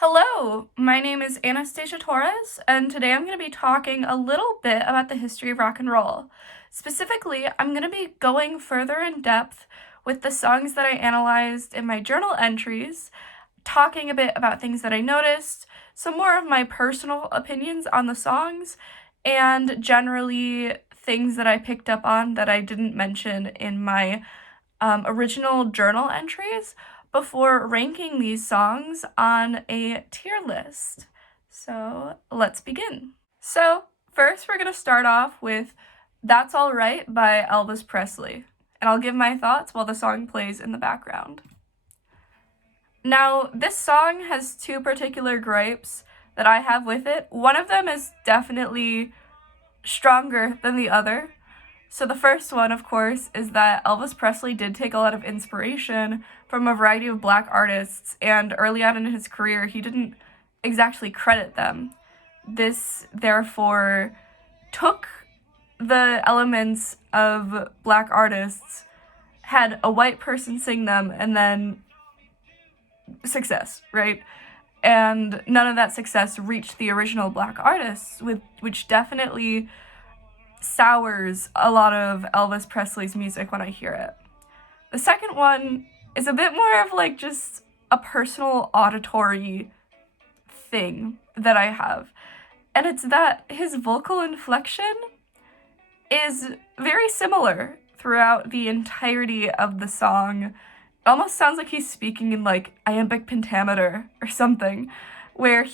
Hello, my name is Anastasia Torres, and today I'm going to be talking a little bit about the history of rock and roll. Specifically, I'm going to be going further in depth with the songs that I analyzed in my journal entries, talking a bit about things that I noticed, some more of my personal opinions on the songs, and generally things that I picked up on that I didn't mention in my original journal entries before ranking these songs on a tier list. So let's begin. So, first, we're going to start off with That's All Right by Elvis Presley, and I'll give my thoughts while the song plays in the background. Now, this song has two particular gripes that I have with it. One of them is definitely stronger than the other. So the first one, of course, is that Elvis Presley did take a lot of inspiration from a variety of black artists, and early on in his career, he didn't exactly credit them. This, therefore, took the elements of black artists, had a white person sing them, and then success, right? And none of that success reached the original black artists, which definitely sours a lot of Elvis Presley's music when I hear it. The second one is a bit more of like just a personal auditory thing that I have. And it's that his vocal inflection is very similar throughout the entirety of the song. It almost sounds like he's speaking in like iambic pentameter or something, where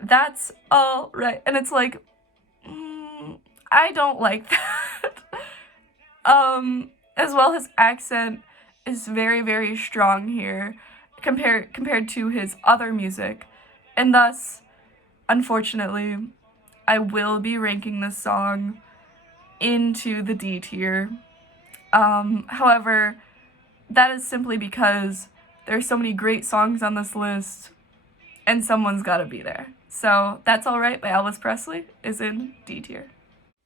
that's all right. And it's like, I don't like that. As well, his accent is very, very strong here compared to his other music, and thus, unfortunately, I will be ranking this song into the D tier. However, that is simply because there's so many great songs on this list, and someone's gotta be there. So, That's All Right by Elvis Presley is in D tier.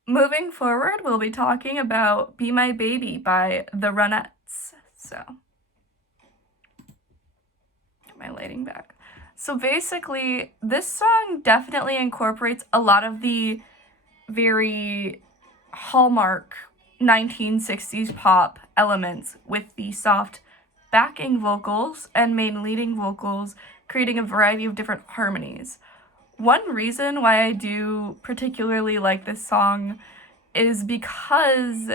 Moving forward, we'll be talking about Be My Baby by the Ronettes. So, get my lighting back. So basically, this song definitely incorporates a lot of the very hallmark 1960s pop elements with the soft backing vocals and main leading vocals, creating a variety of different harmonies. One reason why I do particularly like this song is because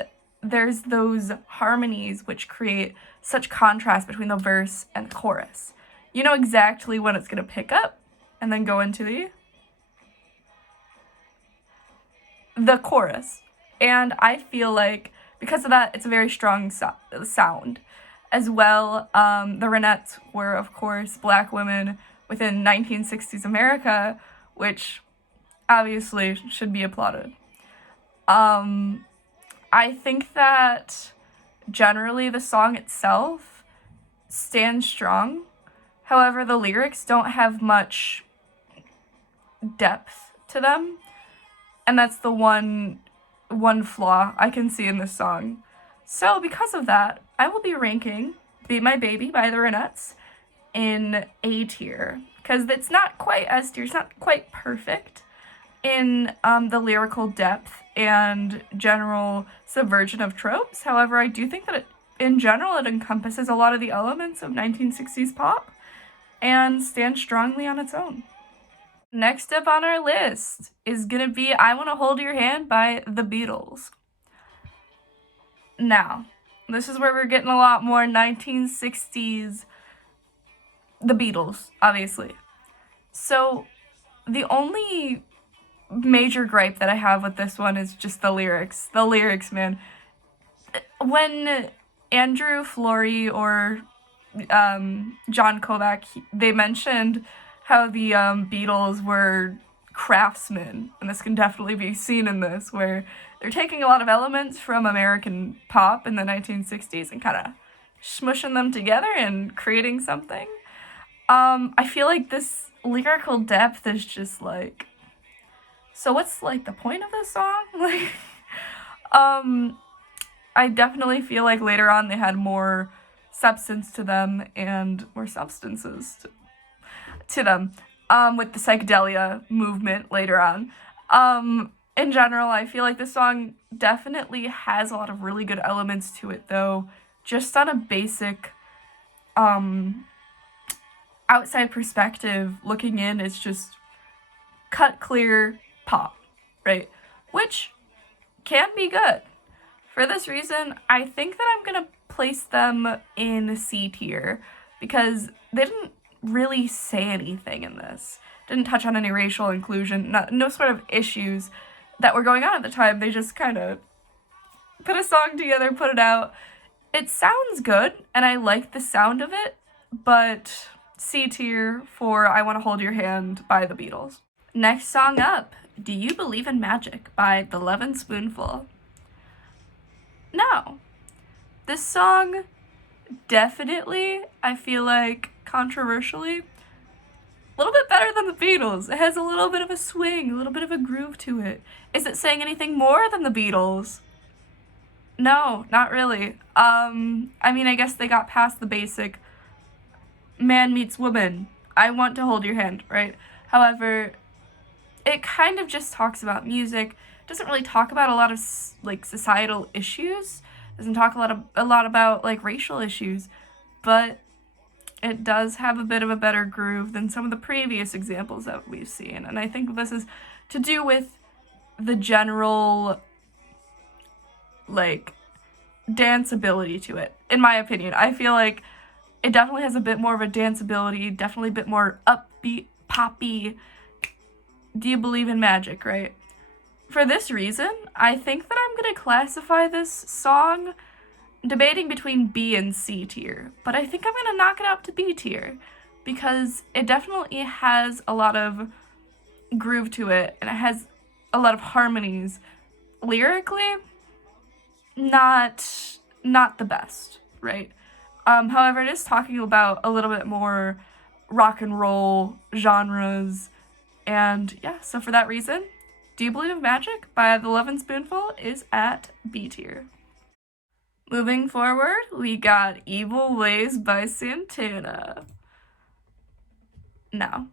there's those harmonies which create such contrast between the verse and the chorus. You know exactly when it's going to pick up and then go into the chorus. And I feel like because of that, it's a very strong sound. As well, the Ronettes were, of course, black women within 1960s America, which obviously should be applauded. I think that generally the song itself stands strong. However, the lyrics don't have much depth to them, and that's the one flaw I can see in this song. So because of that, I will be ranking Be My Baby by the Ronettes in A tier, because it's not quite S tier, it's not quite perfect in the lyrical depth and general subversion of tropes. However, I do think that in general it encompasses a lot of the elements of 1960s pop and stands strongly on its own. Next up on our list is gonna be I Wanna Hold Your Hand by the Beatles. Now, this is where we're getting a lot more 1960s, the Beatles, obviously. So, the only major gripe that I have with this one is just the lyrics. The lyrics, man. When Andrew Flory or John Kovac, they mentioned how the Beatles were craftsmen, and this can definitely be seen in this, where they're taking a lot of elements from American pop in the 1960s and kind of smushing them together and creating something. I feel like this lyrical depth is just like, so what's like the point of this song? Like, I definitely feel like later on they had more substance to them and more substances. to them, with the psychedelia movement later on. In general, I feel like this song definitely has a lot of really good elements to it, though, just on a basic, outside perspective, looking in, it's just cut clear pop, right? Which can be good. For this reason, I think that I'm gonna place them in C tier because they didn't really say anything in this. Didn't touch on any racial inclusion, no sort of issues that were going on at the time. They just kind of put a song together, put it out. It sounds good, and I like the sound of it, but C tier for I Wanna Hold Your Hand by the Beatles. Next song up, Do You Believe in Magic by The Lovin' Spoonful. Now, this song definitely, I feel like, controversially, a little bit better than the Beatles. It has a little bit of a swing, a little bit of a groove to it. Is it saying anything more than the Beatles? No, not really. I mean, I guess they got past the basic man meets woman, I want to hold your hand, right? However, it kind of just talks about music, doesn't really talk about a lot of like societal issues, doesn't talk a lot about like racial issues, but it does have a bit of a better groove than some of the previous examples that we've seen. And I think this is to do with the general like danceability to it, in my opinion. I feel like it definitely has a bit more of a danceability, definitely a bit more upbeat, poppy. Do you believe in magic, right? For this reason, I think that I'm gonna classify this song debating between B and C tier, but I think I'm gonna knock it up to B tier because it definitely has a lot of groove to it and it has a lot of harmonies. Lyrically, not the best, right? However, it is talking about a little bit more rock and roll genres, and yeah, so for that reason, Do You Believe in Magic by The Lovin' Spoonful is at B tier. Moving forward, we got Evil Ways by Santana. Now,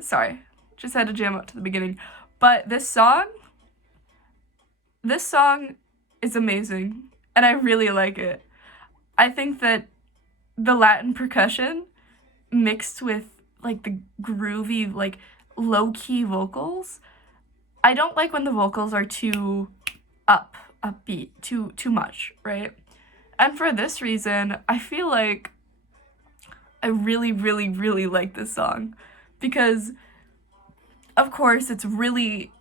sorry, just had to jam up to the beginning, but this song is amazing, and I really like it. I think that the Latin percussion mixed with like the groovy, like low-key vocals, I don't like when the vocals are too upbeat, too much, right? And for this reason, I feel like I really, really, really like this song because, of course, it's really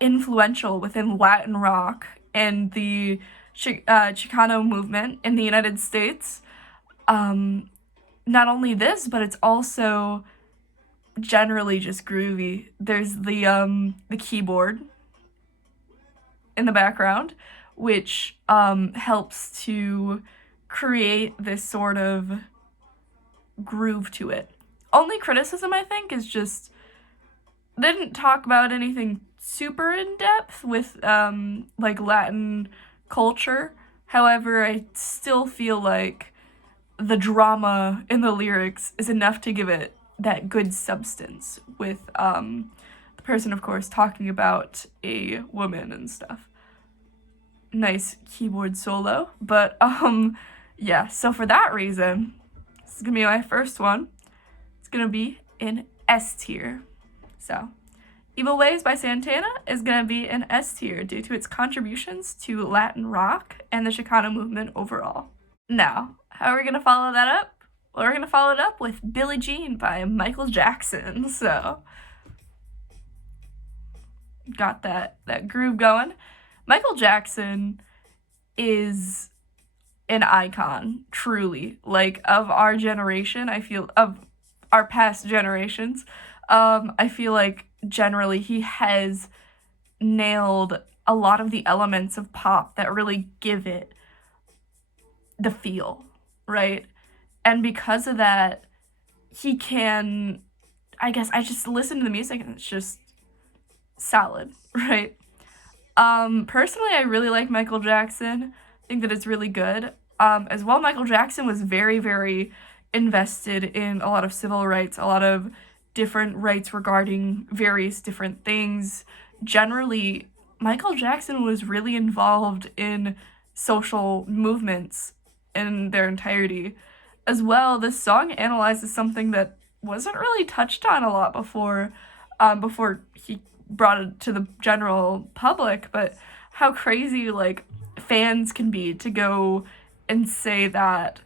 influential within Latin rock and the Chicano movement in the United States. Not only this, but it's also generally just groovy. There's the keyboard in the background, which helps to create this sort of groove to it. Only criticism, I think, is just they didn't talk about anything super in depth with like Latin culture. However, I still feel like the drama in the lyrics is enough to give it that good substance with the person, of course, talking about a woman and stuff. Nice keyboard solo, but yeah, so for that reason, this is gonna be my first one. It's gonna be in S tier. So, Evil Ways by Santana is gonna be in S tier due to its contributions to Latin rock and the Chicano movement overall. Now, how are we gonna follow that up? Well, we're gonna follow it up with Billie Jean by Michael Jackson. So, got that groove going. Michael Jackson is an icon, truly, like of our generation. I feel of our past generations. I feel like generally he has nailed a lot of the elements of pop that really give it the feel, right? And because of that, he can, I guess, I just listen to the music and it's just solid, right? Personally, I really like Michael Jackson. I think that it's really good. As well, Michael Jackson was very, very invested in a lot of civil rights, a lot of different rights regarding various different things. Generally, Michael Jackson was really involved in social movements in their entirety. As well, this song analyzes something that wasn't really touched on a lot before he brought it to the general public, but how crazy, like, fans can be to go and say that,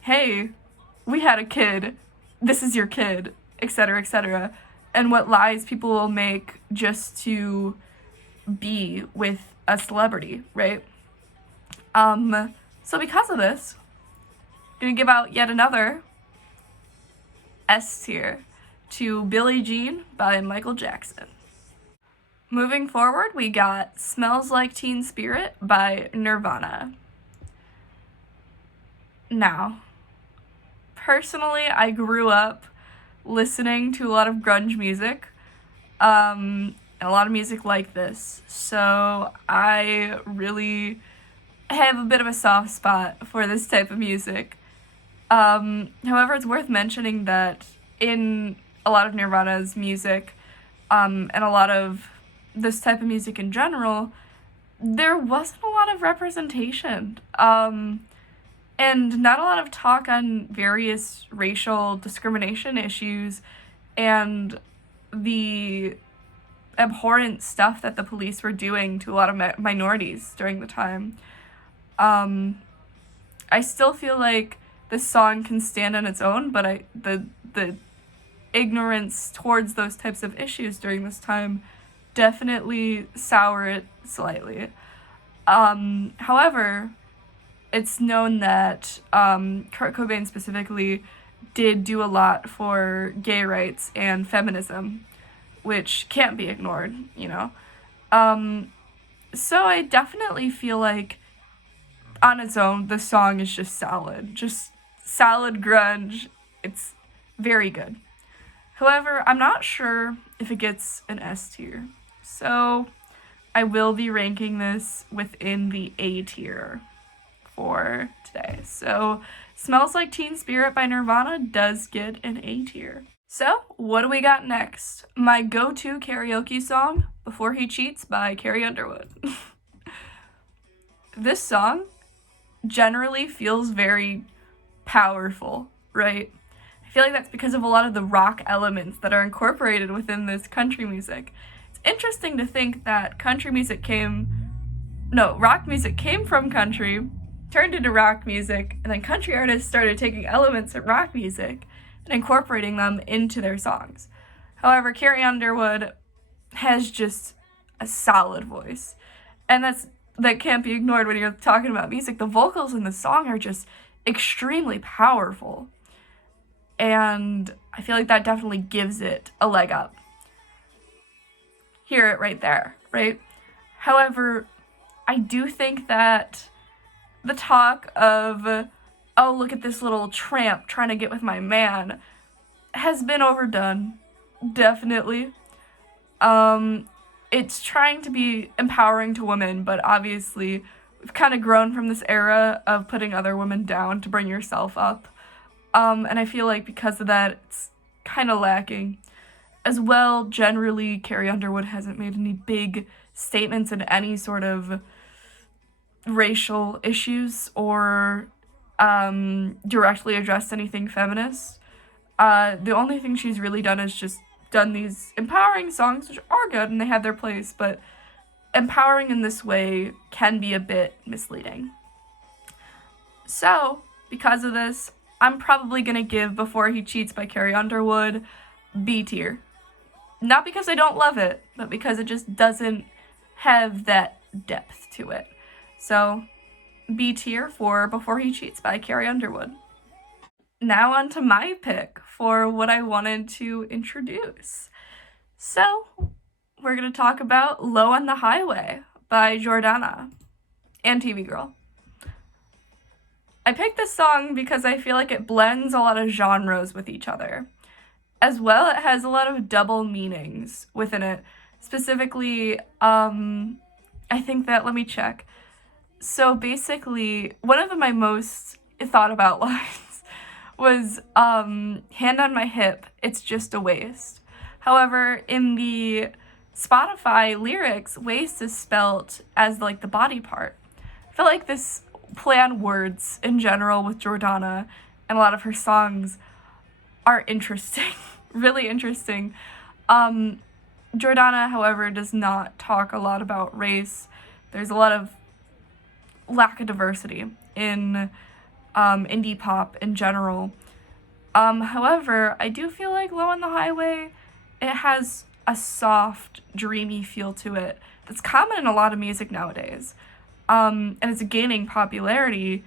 hey, we had a kid, this is your kid, etc., etc., and what lies people will make just to be with a celebrity, right? So because of this, I'm gonna give out yet another S tier to Billie Jean by Michael Jackson. Moving forward, we got Smells Like Teen Spirit by Nirvana. Now, personally, I grew up listening to a lot of grunge music, and a lot of music like this, so I really have a bit of a soft spot for this type of music. However, it's worth mentioning that in a lot of Nirvana's music, and a lot of this type of music in general, there wasn't a lot of representation, and not a lot of talk on various racial discrimination issues and the abhorrent stuff that the police were doing to a lot of minorities during the time. I still feel like this song can stand on its own, but the ignorance towards those types of issues during this time definitely sour it slightly. However, it's known that Kurt Cobain specifically did do a lot for gay rights and feminism, which can't be ignored, you know. So I definitely feel like on its own, the song is just solid grunge. It's very good. However, I'm not sure if it gets an S tier, so I will be ranking this within the A tier for today. So Smells Like Teen Spirit by Nirvana does get an A tier. So what do we got next? My go-to karaoke song, Before He Cheats by Carrie Underwood. This song generally feels very powerful, right? I feel like that's because of a lot of the rock elements that are incorporated within this country music. It's interesting to think that rock music came from country, turned into rock music, and then country artists started taking elements of rock music and incorporating them into their songs. However, Carrie Underwood has just a solid voice, and that can't be ignored when you're talking about music. The vocals in the song are just extremely powerful, and I feel like that definitely gives it a leg up. Hear it right there, right? However, I do think that the talk of, oh, look at this little tramp trying to get with my man, has been overdone, definitely. It's trying to be empowering to women, but obviously we've kind of grown from this era of putting other women down to bring yourself up. And I feel like because of that, it's kind of lacking. As well, generally, Carrie Underwood hasn't made any big statements in any sort of racial issues or directly addressed anything feminist. The only thing she's really done is just done these empowering songs, which are good and they have their place, but empowering in this way can be a bit misleading. So, because of this, I'm probably gonna give Before He Cheats by Carrie Underwood B tier. Not because I don't love it, but because it just doesn't have that depth to it. So, B tier for Before He Cheats by Carrie Underwood. Now on to my pick for what I wanted to introduce. So, we're going to talk about Low on the Highway by Jordana and TV Girl. I picked this song because I feel like it blends a lot of genres with each other. As well, it has a lot of double meanings within it. Specifically, I think that, let me check. So basically, one of my most thought about lines was Hand on My Hip, It's Just a Waste. However, in the Spotify lyrics, waste is spelt as like the body part. I feel like this play on words in general with Jordana and a lot of her songs are interesting, really interesting. Jordana, however, does not talk a lot about race. There's a lot of lack of diversity in indie pop in general. However, I do feel like Low on the Highway, it has a soft, dreamy feel to it that's common in a lot of music nowadays. And it's gaining popularity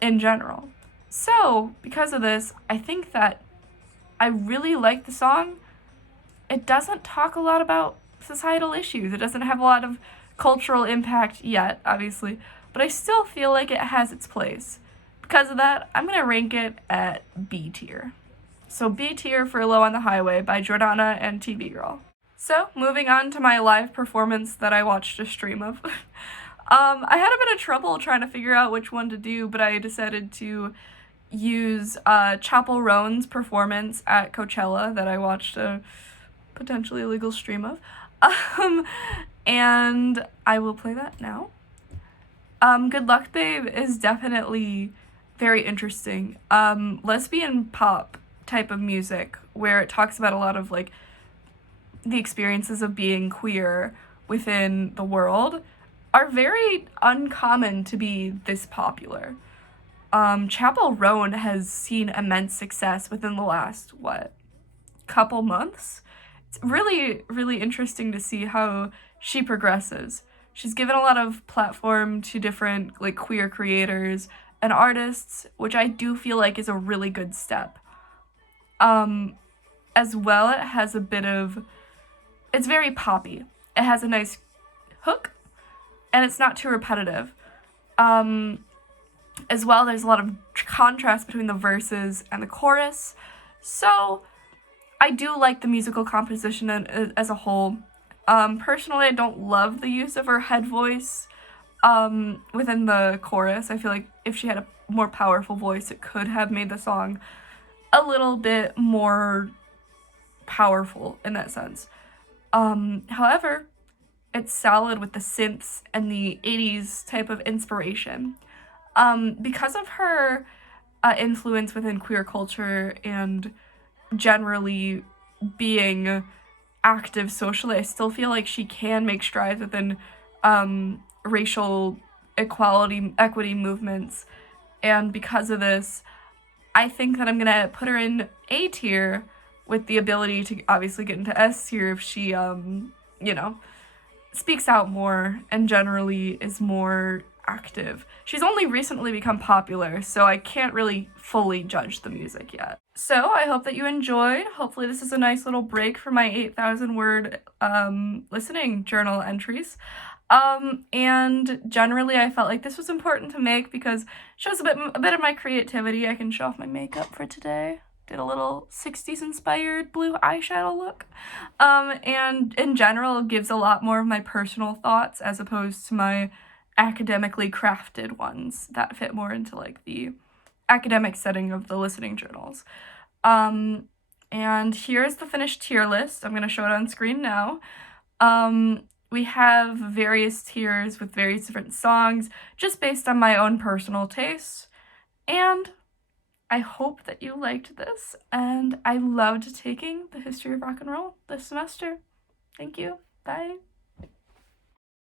in general. So, because of this, I think that I really like the song. It doesn't talk a lot about societal issues. It doesn't have a lot of cultural impact yet, obviously, but I still feel like it has its place. Because of that, I'm going to rank it at B tier. So B tier for Low on the Highway by Jordana and TV Girl. So, moving on to my live performance that I watched a stream of. I had a bit of trouble trying to figure out which one to do, but I decided to use Chappell Roan's performance at Coachella that I watched a potentially illegal stream of. And I will play that now. Good Luck Babe is definitely very interesting. Lesbian pop type of music where it talks about a lot of like the experiences of being queer within the world are very uncommon to be this popular. Chappell Roan has seen immense success within the last, couple months? It's really, really interesting to see how she progresses. She's given a lot of platform to different, like, queer creators and artists, which I do feel like is a really good step. As well, it has a bit of... It's very poppy. It has a nice hook, and it's not too repetitive. As well, there's a lot of contrast between the verses and the chorus. So, I do like the musical composition as a whole. Personally, I don't love the use of her head voice within the chorus. I feel like if she had a more powerful voice, it could have made the song a little bit more powerful in that sense. However, it's solid with the synths and the 80s type of inspiration. Because of her influence within queer culture and generally being active socially, I still feel like she can make strides within racial equity movements. And because of this, I think that I'm gonna put her in A tier with the ability to obviously get into S tier if she, speaks out more and generally is more active. She's only recently become popular, so I can't really fully judge the music yet. So I hope that you enjoyed. Hopefully this is a nice little break for my 8,000 word listening journal entries. And generally I felt like this was important to make because it shows a bit of my creativity. I can show off my makeup for today. Did a little 60s inspired blue eyeshadow look. And in general gives a lot more of my personal thoughts as opposed to my academically crafted ones that fit more into like the academic setting of the listening journals. And here's the finished tier list. I'm going to show it on screen now. We have various tiers with various different songs just based on my own personal tastes. And I hope that you liked this, and I loved taking the history of rock and roll this semester. Thank you. Bye.